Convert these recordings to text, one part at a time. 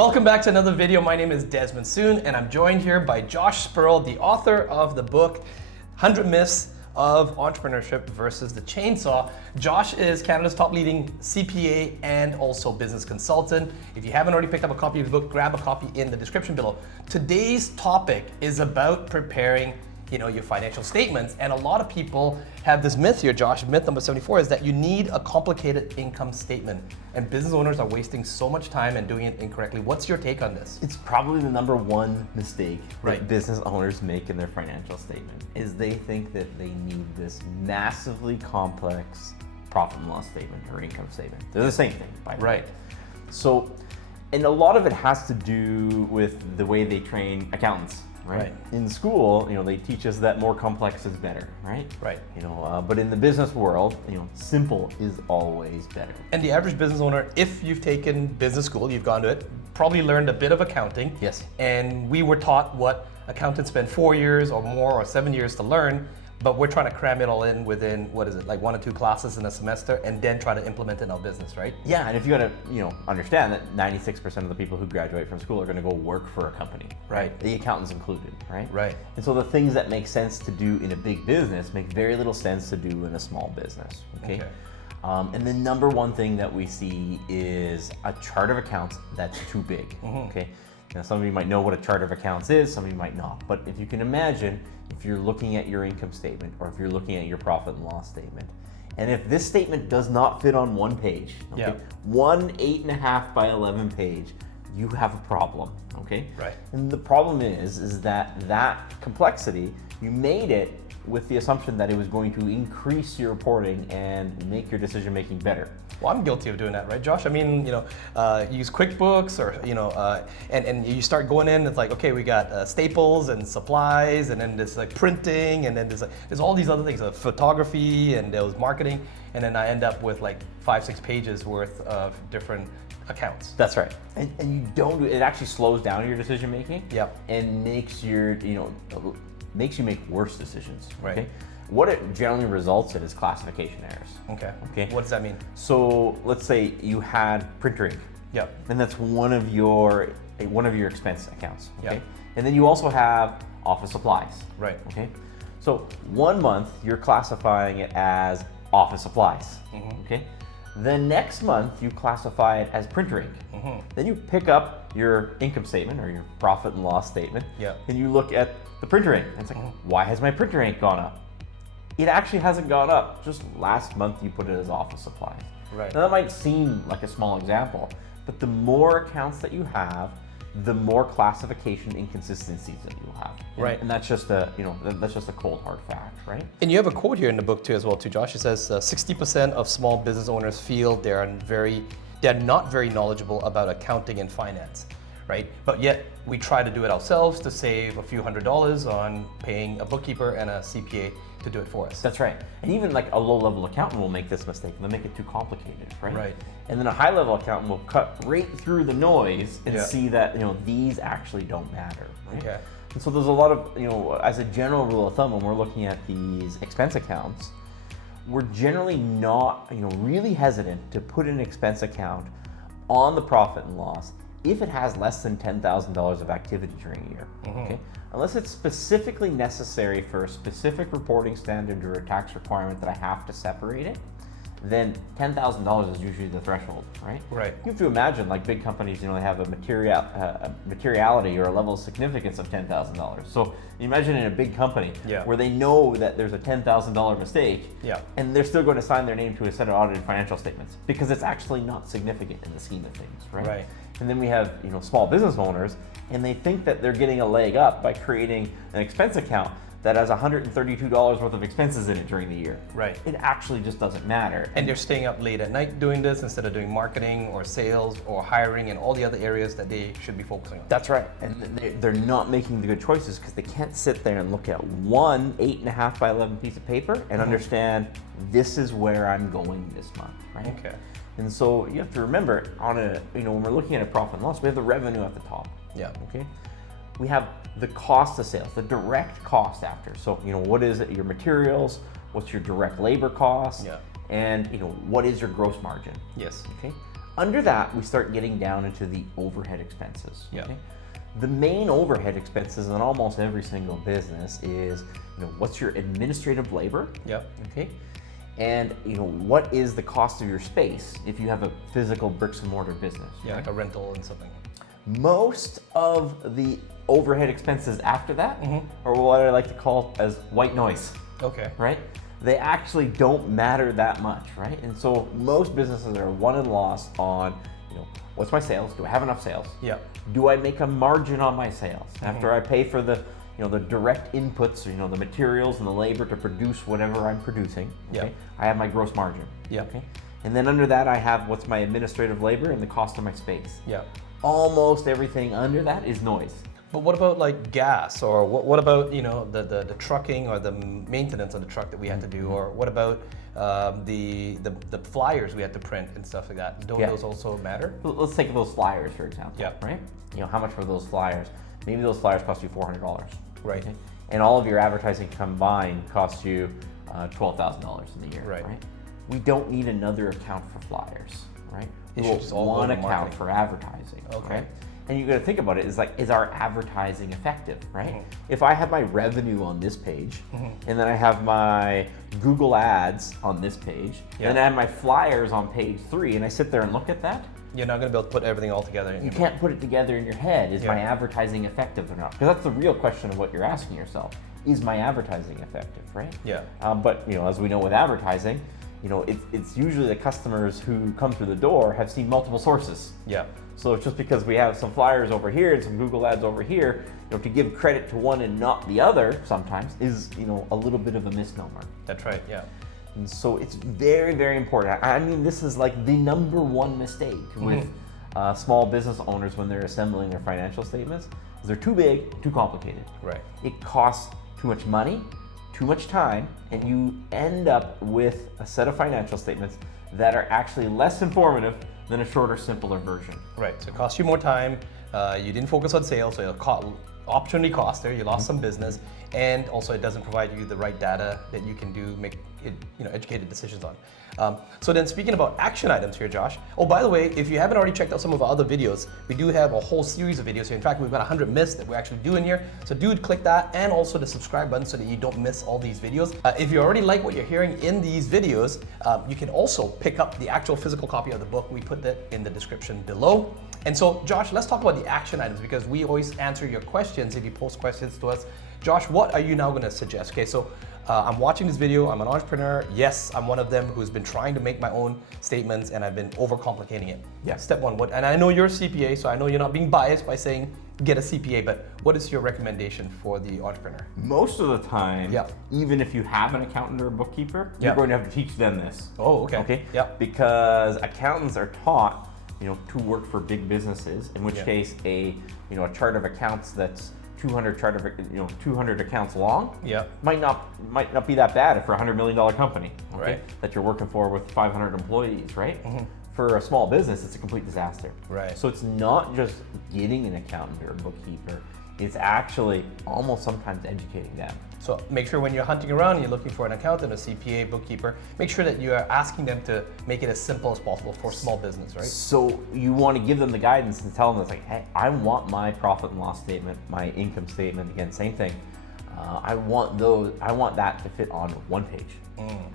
Welcome back to another video. My name is Desmond Soon, and I'm joined here by Josh Spurrell, the author of the book 100 Myths of Entrepreneurship versus the Chainsaw. Josh is Canada's top leading CPA and also business consultant. If you haven't already picked up a copy of the book, grab a copy in the description below. Today's topic is about preparing your financial statements. And a lot of people have this myth here, Josh. Myth number 74 is that you need a complicated income statement. And business owners are wasting so much time and doing it incorrectly. What's your take on this? It's probably the number one mistake that business owners make in their financial statement is they think that they need this massively complex profit and loss statement or income statement. They're the same thing, by the way. So, and a lot of it has to do with the way they train accountants. Right. In school, they teach us that more complex is better, right? But in the business world, simple is always better. And the average business owner, if you've taken business school, you've gone to it, probably learned a bit of accounting. Yes. And we were taught what accountants spend 4 years or more or 7 years to learn, but we're trying to cram it all in within, like 1 or 2 classes in a semester and then try to implement it in our business, right? Yeah, and if you gotta, understand that 96% of the people who graduate from school are gonna go work for a company. Right. The accountants included, right? Right. And so the things that make sense to do in a big business make very little sense to do in a small business, okay? And the number one thing that we see is a chart of accounts that's too big, okay? Now, some of you might know what a chart of accounts is, some of you might not. But if you can imagine, if you're looking at your income statement or if you're looking at your profit and loss statement, and if this statement does not fit on one page, one 8.5 by 11 page, you have a problem, okay? Right. And the problem is that complexity, you made it with the assumption that it was going to increase your reporting and make your decision making better. Well, I'm guilty of doing that, right, Josh? I mean, you use QuickBooks or, and you start going in, it's like, okay, we got staples and supplies, and then there's like printing, and then there's all these other things, photography, and there was marketing, and then I end up with like 5-6 pages worth of different accounts. That's right. And you don't, it actually slows down your decision making. Yep. And makes makes you make worse decisions. Right. Okay? What it generally results in is classification errors. Okay. What does that mean? So let's say you had printer ink. Yep. And that's one of your expense accounts. Okay. Yep. And then you also have office supplies. Right. Okay. So 1 month you're classifying it as office supplies. Okay. The next month you classify it as printer ink. Then you pick up your income statement or your profit and loss statement. And you look at the printer ink. And it's like, why has my printer ink gone up? It actually hasn't gone up. Just last month you put it as office supplies. Right. Now that might seem like a small example, but the more accounts that you have, the more classification inconsistencies that you'll have. Right. And that's just a cold hard fact, right? And you have a quote here in the book too, as well, too, Josh. It says 60% of small business owners feel they're not very knowledgeable about accounting and finance, right? But yet we try to do it ourselves to save a few $100s on paying a bookkeeper and a CPA to do it for us. That's right. And even like a low-level accountant will make this mistake. They'll make it too complicated, right? Right. And then a high-level accountant will cut right through the noise and see that these actually don't matter. Right? Okay. And so there's a lot of as a general rule of thumb, when we're looking at these expense accounts, we're generally not really hesitant to put an expense account on the profit and loss if it has less than $10,000 of activity during a year. Okay. Unless it's specifically necessary for a specific reporting standard or a tax requirement that I have to separate it, then $10,000 is usually the threshold, right? Right. You have to imagine, like big companies, they have a materiality or a level of significance of $10,000. So you imagine in a big company where they know that there's a $10,000 mistake, and they're still going to sign their name to a set of audited financial statements because it's actually not significant in the scheme of things, right? Right. And then we have small business owners, and they think that they're getting a leg up by creating an expense account that has $132 worth of expenses in it during the year. Right. It actually just doesn't matter. And they're staying up late at night doing this instead of doing marketing or sales or hiring and all the other areas that they should be focusing on. That's right. And they're not making the good choices because they can't sit there and look at one 8.5 by 11 piece of paper and understand this is where I'm going this month, right? Okay. And so you have to remember when we're looking at a profit and loss, we have the revenue at the top. Yeah. Okay. We have the cost of sales, the direct cost after. So, what is it? Your materials, what's your direct labor cost, and what is your gross margin? Yes. Okay. Under that, we start getting down into the overhead expenses. Yeah. Okay? The main overhead expenses in almost every single business is, what's your administrative labor? Yep. Okay. And what is the cost of your space if you have a physical bricks and mortar business? Yeah, like a rental and something. Most of the overhead expenses after that are what I like to call as white noise. Okay. Right? They actually don't matter that much, right? And so most businesses are won and lost on, what's my sales? Do I have enough sales? Yeah. Do I make a margin on my sales after I pay for the, the direct inputs, the materials and the labor to produce whatever I'm producing? Okay? Yeah. I have my gross margin. Yeah. Okay. And then under that, I have what's my administrative labor and the cost of my space. Yeah. Almost everything under that is noise. But what about like gas, or what about the trucking or the maintenance of the truck that we had to do, or what about the flyers we had to print and stuff like that? Don't those also matter? Let's take those flyers for example. Yeah. Right. How much were those flyers? Maybe those flyers cost you $400. Right. Okay? And all of your advertising combined costs you $12,000 in a year. Right. We don't need another account for flyers. Right. We want one account for advertising. Okay. Right? And you got to think about it, is our advertising effective, right? If I have my revenue on this page, and then I have my Google ads on this page, and then I have my flyers on page 3, and I sit there and look at that, you're not going to be able to put everything all together. You can't put it together in your head. Is my advertising effective or not? Because that's the real question of what you're asking yourself. Is my advertising effective, right? Yeah. But as we know with advertising, it's usually the customers who come through the door have seen multiple sources. Yeah. So just because we have some flyers over here and some Google ads over here, to give credit to one and not the other sometimes is, a little bit of a misnomer. That's right, yeah. And so it's very, very important. I mean, this is like the number one mistake with small business owners when they're assembling their financial statements, is they're too big, too complicated. Right. It costs too much money, too much time, and you end up with a set of financial statements that are actually less informative than a shorter, simpler version. Right, so it costs you more time, you didn't focus on sales, so opportunity cost there, you lost some business, and also it doesn't provide you the right data that you can make educated decisions on. So then speaking about action items here, Josh, oh, by the way, if you haven't already checked out some of our other videos, we do have a whole series of videos here. In fact, we've got 100 myths that we're actually doing here. So click that, and also the subscribe button so that you don't miss all these videos. If you already like what you're hearing in these videos, you can also pick up the actual physical copy of the book. We put that in the description below. And so, Josh, let's talk about the action items, because we always answer your questions if you post questions to us. Josh, what are you now going to suggest? Okay, so I'm watching this video, I'm an entrepreneur. Yes, I'm one of them who's been trying to make my own statements and I've been overcomplicating it. Yeah. Step one, and I know you're a CPA, so I know you're not being biased by saying get a CPA, but what is your recommendation for the entrepreneur? Most of the time, even if you have an accountant or a bookkeeper, you're going to have to teach them this. Oh, okay. Okay? Because accountants are taught to work for big businesses, in which case a chart of accounts that's 200 accounts long might not be that bad for a $100 million company, that you're working for with 500 employees, right? For a small business, it's a complete disaster. Right. So it's not just getting an accountant or a bookkeeper, it's actually almost sometimes educating them. So make sure when you're hunting around and you're looking for an accountant, a CPA, bookkeeper, make sure that you are asking them to make it as simple as possible for small business, right? So you want to give them the guidance and tell them, it's like, hey, I want my profit and loss statement, my income statement, again, same thing. I want that to fit on one page.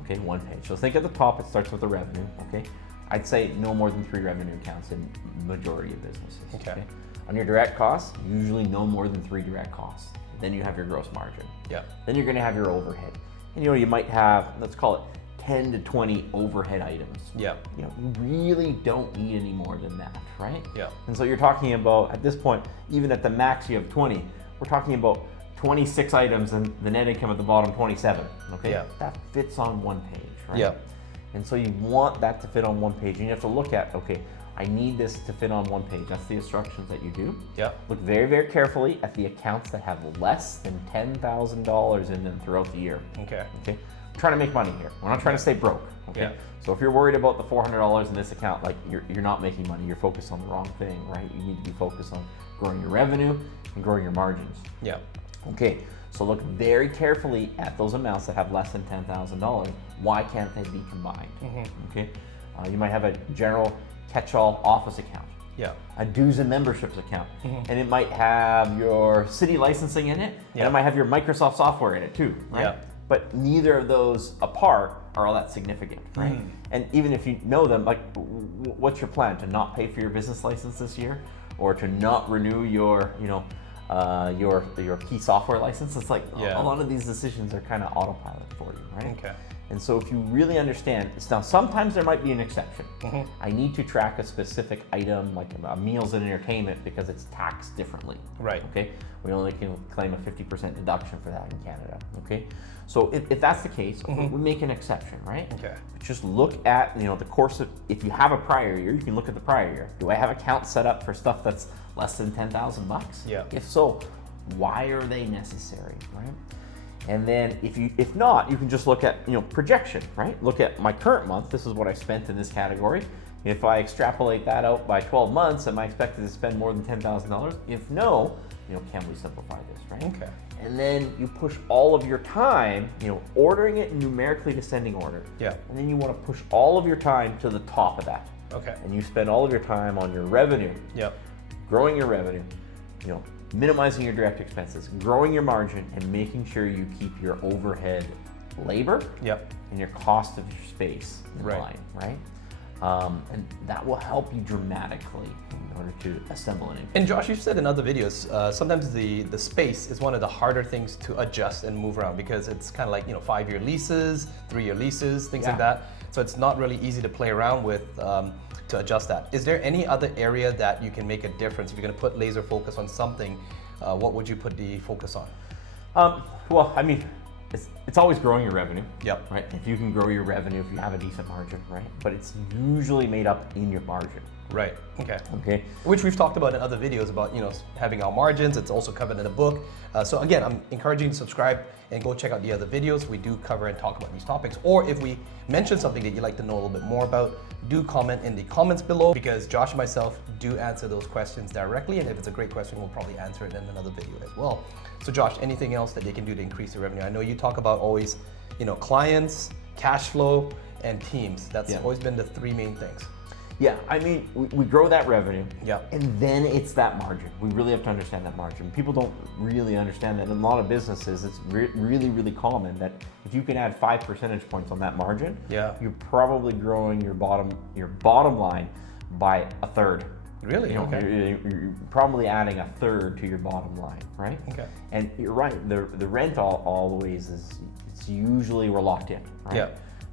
Okay, one page. So think at the top, it starts with the revenue, okay? I'd say no more than 3 revenue accounts in majority of businesses. Okay. On your direct costs, usually no more than 3 direct costs. Then you have your gross margin. Yeah. Then you're going to have your overhead. And you might have, let's call it 10 to 20 overhead items. Yeah. You really don't need any more than that, right? Yeah. And so you're talking about, at this point, even at the max you have 20, we're talking about 26 items and the net income at the bottom 27. Okay. Yeah. That fits on one page, right? Yeah. And so you want that to fit on one page, and you have to look at, okay, I need this to fit on one page. That's the instructions that you do. Yeah. Look very, very carefully at the accounts that have less than $10,000 in them throughout the year. Okay. Okay. We're trying to make money here. We're not trying to stay broke. Okay. Yeah. So if you're worried about the $400 in this account, like you're not making money. You're focused on the wrong thing, right? You need to be focused on growing your revenue and growing your margins. Yeah. Okay. So look very carefully at those amounts that have less than $10,000. Why can't they be combined? Okay. You might have a general catch-all office account, Yeah. a dues and memberships account, and it might have your city licensing in it, and it might have your Microsoft software in it too, right? Yeah. But neither of those apart are all that significant, right? And even if you know them, like, what's your plan? To not pay for your business license this year, or to not renew your, your key software license? It's like a lot of these decisions are kind of autopilot for you, right? Okay. And so if you really understand, now sometimes there might be an exception. I need to track a specific item, like meals and entertainment, because it's taxed differently. Right. Okay. We only can claim a 50% deduction for that in Canada. Okay. So if that's the case, we make an exception, right? Okay. Just look at the course of, if you have a prior year, you can look at the prior year. Do I have accounts set up for stuff that's less than $10,000? Yeah. If so, why are they necessary, right? And then if not, you can just look at projection, right? Look at my current month. This is what I spent in this category. If I extrapolate that out by 12 months, am I expected to spend more than $10,000? If no, can we simplify this, right? Okay. And then you push all of your time, ordering it in numerically descending order. Yeah. And then you want to push all of your time to the top of that. Okay. And you spend all of your time on your revenue. Yep. Growing your revenue, minimizing your direct expenses, growing your margin, and making sure you keep your overhead labor and your cost of your space in line, right? And that will help you dramatically in order to assemble an income. And Josh, you've said in other videos, sometimes the space is one of the harder things to adjust and move around, because it's kind of like 5-year leases, 3-year leases, things like that. So it's not really easy to play around with to adjust that. Is there any other area that you can make a difference? If you're going to put laser focus on something, what would you put the focus on? Well, I mean, it's always growing your revenue. Yep. Right. If you can grow your revenue, if you have a decent margin, right? But it's usually made up in your margin. Right. Okay. Okay. Which we've talked about in other videos about having our margins. It's also covered in the book. So again, I'm encouraging you to subscribe and go check out the other videos. We do cover and talk about these topics. Or if we mention something that you'd like to know a little bit more about, do comment in the comments below, because Josh and myself do answer those questions directly. And if it's a great question, we'll probably answer it in another video as well. So Josh, anything else that they can do to increase their revenue? I know you talk about always, clients, cash flow, and teams. That's always been the 3 main things. Yeah, I mean, we grow that revenue, Yep. and then it's that margin. We really have to understand that margin. People don't really understand that. In a lot of businesses, it's really, really common that if you can add 5 percentage points on that margin, you're probably growing your bottom line by a third. Really? Okay. You're probably adding a third to your bottom line, right? Okay. And you're right. The rent always is. It's usually we're locked in, right? Yeah.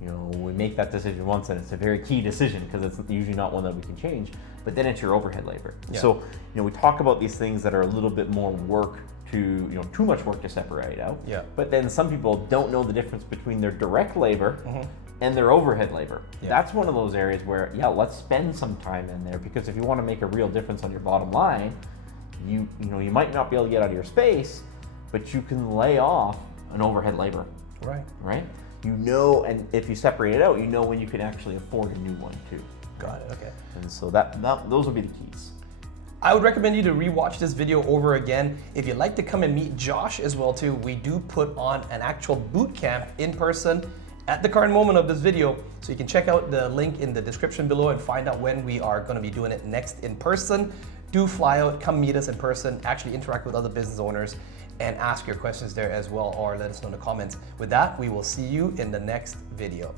We make that decision once, and it's a very key decision because it's usually not one that we can change. But then it's your overhead labor. Yeah. So we talk about these things that are a little bit more work to too much work to separate out. Yeah. But then some people don't know the difference between their direct labor and their overhead labor. Yeah. That's one of those areas where let's spend some time in there, because if you want to make a real difference on your bottom line, you might not be able to get out of your space, but you can lay off an overhead labor. Right? And if you separate it out, when you can actually afford a new one too. Got it. Okay. And so those will be the keys. I would recommend you to rewatch this video over again. If you'd like to come and meet Josh as well too, we do put on an actual boot camp in person at the current moment of this video. So you can check out the link in the description below and find out when we are going to be doing it next in person. Do fly out, come meet us in person, actually interact with other business owners, and ask your questions there as well, or let us know in the comments. With that, we will see you in the next video.